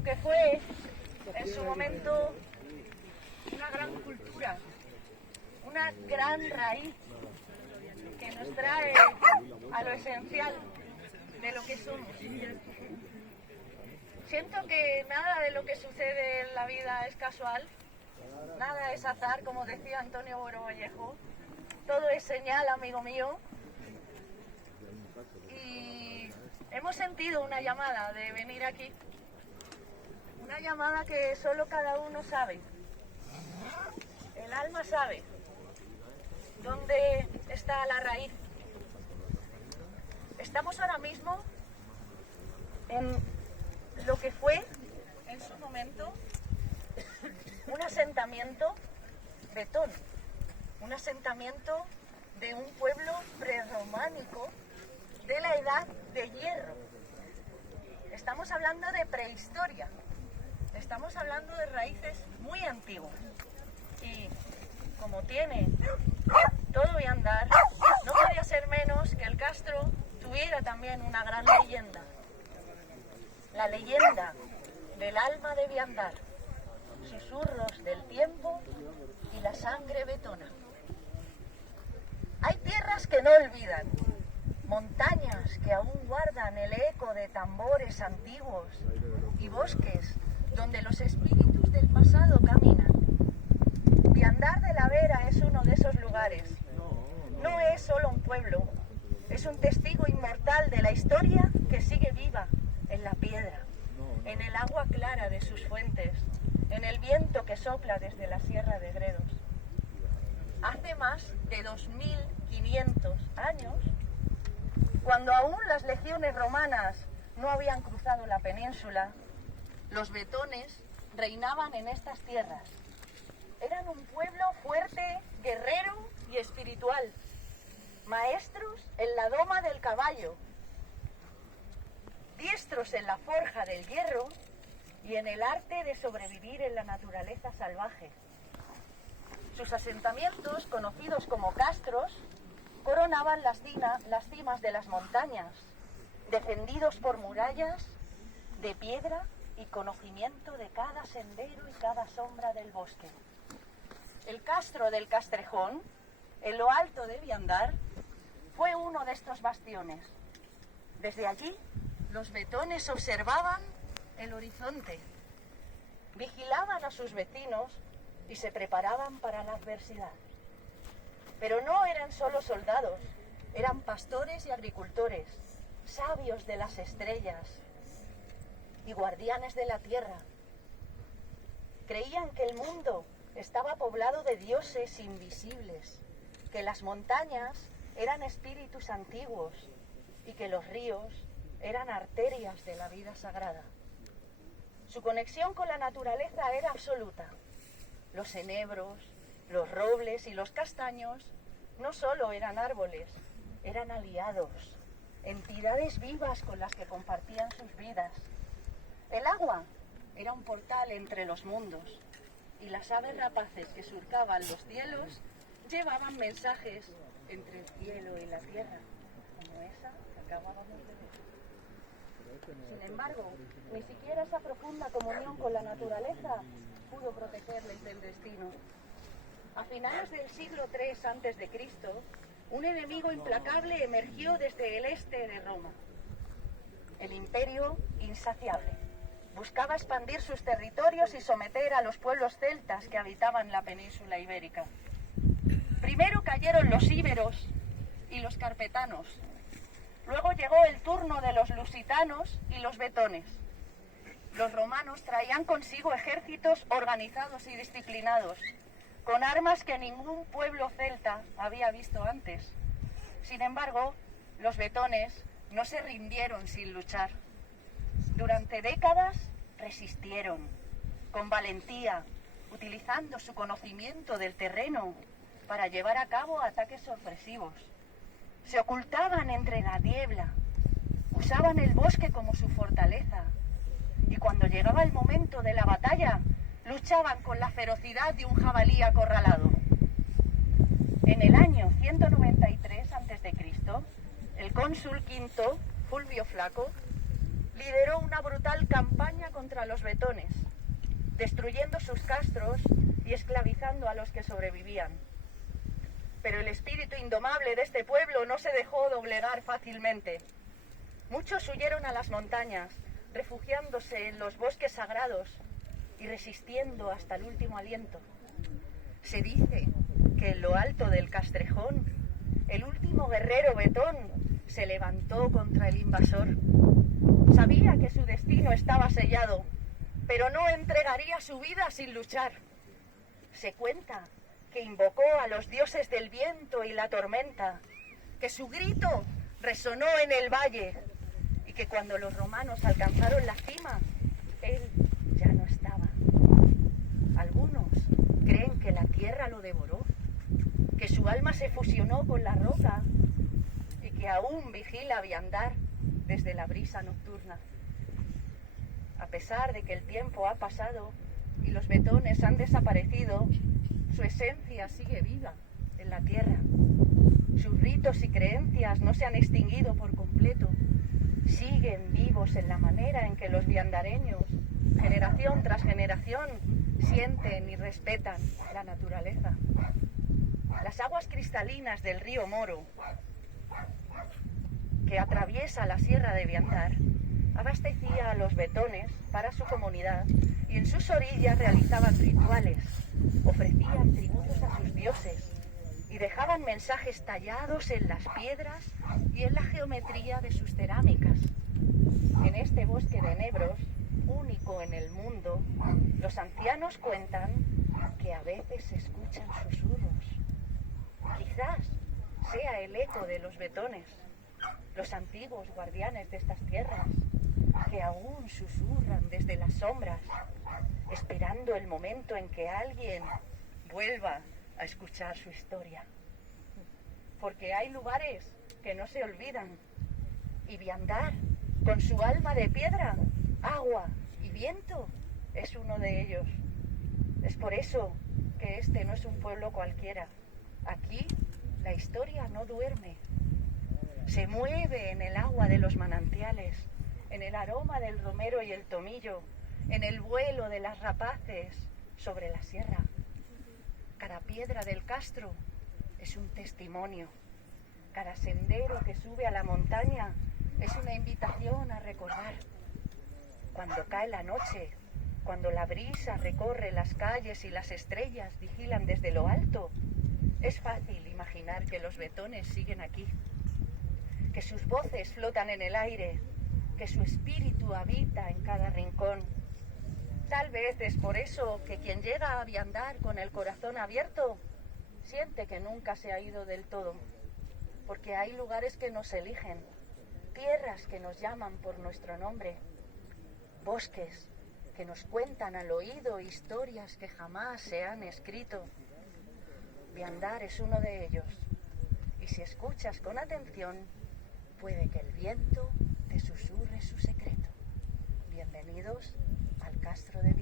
lo que fue en su momento una gran cultura, una gran raíz que nos trae a lo esencial de lo que somos. Siento que nada de lo que sucede en la vida es casual, nada es azar, como decía Antonio Buero Vallejo, todo es señal, amigo mío. Y hemos sentido una llamada de venir aquí, una llamada que solo cada uno sabe, el alma sabe dónde está la raíz. Estamos ahora mismo en lo que fue en su momento un asentamiento vetón, un asentamiento de un pueblo prerrománico de la edad de hierro. Estamos hablando de prehistoria, estamos hablando de raíces muy antiguas. Y como tiene todo Viandar, no podía ser menos que el castro tuviera también una gran leyenda. La leyenda del alma de Viandar, susurros del tiempo y la sangre vetona. Hay tierras que no olvidan, montañas que aún guardan el eco de tambores antiguos y bosques donde los espíritus del pasado caminan. Viandar de la Vera es uno de esos lugares. No es solo un pueblo, es un testigo inmortal de la historia que sigue viva en la piedra, en el agua clara de sus fuentes, en el viento que sopla desde la Sierra de Gredos. Hace más de 2500 años, cuando aún las legiones romanas no habían cruzado la península, los vetones reinaban en estas tierras. Eran un pueblo fuerte, guerrero y espiritual, maestros en la doma del caballo, diestros en la forja del hierro y en el arte de sobrevivir en la naturaleza salvaje. Sus asentamientos, conocidos como castros, coronaban las cimas de las montañas, defendidos por murallas de piedra y conocimiento de cada sendero y cada sombra del bosque. El castro del Castrejón, en lo alto de Viandar, fue uno de estos bastiones. Desde allí, los vetones observaban el horizonte, vigilaban a sus vecinos y se preparaban para la adversidad. Pero no eran solo soldados, eran pastores y agricultores, sabios de las estrellas y guardianes de la tierra. Creían que el mundo estaba poblado de dioses invisibles, que las montañas eran espíritus antiguos y que los ríos eran arterias de la vida sagrada. Su conexión con la naturaleza era absoluta. Los enebros, los robles y los castaños no solo eran árboles, eran aliados, entidades vivas con las que compartían sus vidas. El agua era un portal entre los mundos y las aves rapaces que surcaban los cielos llevaban mensajes entre el cielo y la tierra, como esa que acabábamos de ver. Sin embargo, ni siquiera esa profunda comunión con la naturaleza pudo protegerles del destino. A finales del siglo III a.C., un enemigo implacable emergió desde el este de Roma. El imperio insaciable buscaba expandir sus territorios y someter a los pueblos celtas que habitaban la península ibérica. Primero cayeron los íberos y los carpetanos. Luego llegó el turno de los lusitanos y los vetones. Los romanos traían consigo ejércitos organizados y disciplinados, con armas que ningún pueblo celta había visto antes. Sin embargo, los vetones no se rindieron sin luchar. Durante décadas resistieron, con valentía, utilizando su conocimiento del terreno para llevar a cabo ataques sorpresivos. Se ocultaban entre la niebla, usaban el bosque como su fortaleza, y cuando llegaba el momento de la batalla, luchaban con la ferocidad de un jabalí acorralado. En el año 193 a.C., el cónsul V, Fulvio Flaco, lideró una brutal campaña contra los betones, destruyendo sus castros y esclavizando a los que sobrevivían. Pero el espíritu indomable de este pueblo no se dejó doblegar fácilmente. Muchos huyeron a las montañas, refugiándose en los bosques sagrados y resistiendo hasta el último aliento. Se dice que en lo alto del Castrejón, el último guerrero betón se levantó contra el invasor. Sabía que su destino estaba sellado, pero no entregaría su vida sin luchar. Se cuenta que invocó a los dioses del viento y la tormenta, que su grito resonó en el valle y que cuando los romanos alcanzaron la cima, él ya no estaba. Algunos creen que la tierra lo devoró, que su alma se fusionó con la roca y que aún vigila Viandar desde la brisa nocturna. A pesar de que el tiempo ha pasado y los betones han desaparecido, su esencia sigue viva en la tierra. Sus ritos y creencias no se han extinguido por completo. Siguen vivos en la manera en que los viandareños, generación tras generación, sienten y respetan la naturaleza. Las aguas cristalinas del río Moro, que atraviesa la sierra de Viandar, abastecía a los betones para su comunidad y en sus orillas realizaban rituales, ofrecían tributos a sus dioses y dejaban mensajes tallados en las piedras y en la geometría de sus cerámicas. En este bosque de enebros, único en el mundo, los ancianos cuentan que a veces se escuchan susurros. Quizás sea el eco de los betones, los antiguos guardianes de estas tierras, que aún susurran desde las sombras, esperando el momento en que alguien vuelva a escuchar su historia. Porque hay lugares que no se olvidan, y Viandar, con su alma de piedra, agua y viento, es uno de ellos. Es por eso que este no es un pueblo cualquiera. Aquí la historia no duerme. Se mueve en el agua de los manantiales, en el aroma del romero y el tomillo, en el vuelo de las rapaces sobre la sierra. Cada piedra del castro es un testimonio. Cada sendero que sube a la montaña es una invitación a recordar. Cuando cae la noche, cuando la brisa recorre las calles y las estrellas vigilan desde lo alto, es fácil imaginar que los betones siguen aquí, que sus voces flotan en el aire, que su espíritu habita en cada rincón. Tal vez es por eso que quien llega a Viandar con el corazón abierto siente que nunca se ha ido del todo, porque hay lugares que nos eligen, tierras que nos llaman por nuestro nombre, bosques que nos cuentan al oído historias que jamás se han escrito. Viandar es uno de ellos, y si escuchas con atención, puede que el viento te susurre su secreto. Bienvenidos al Castro de Viandar.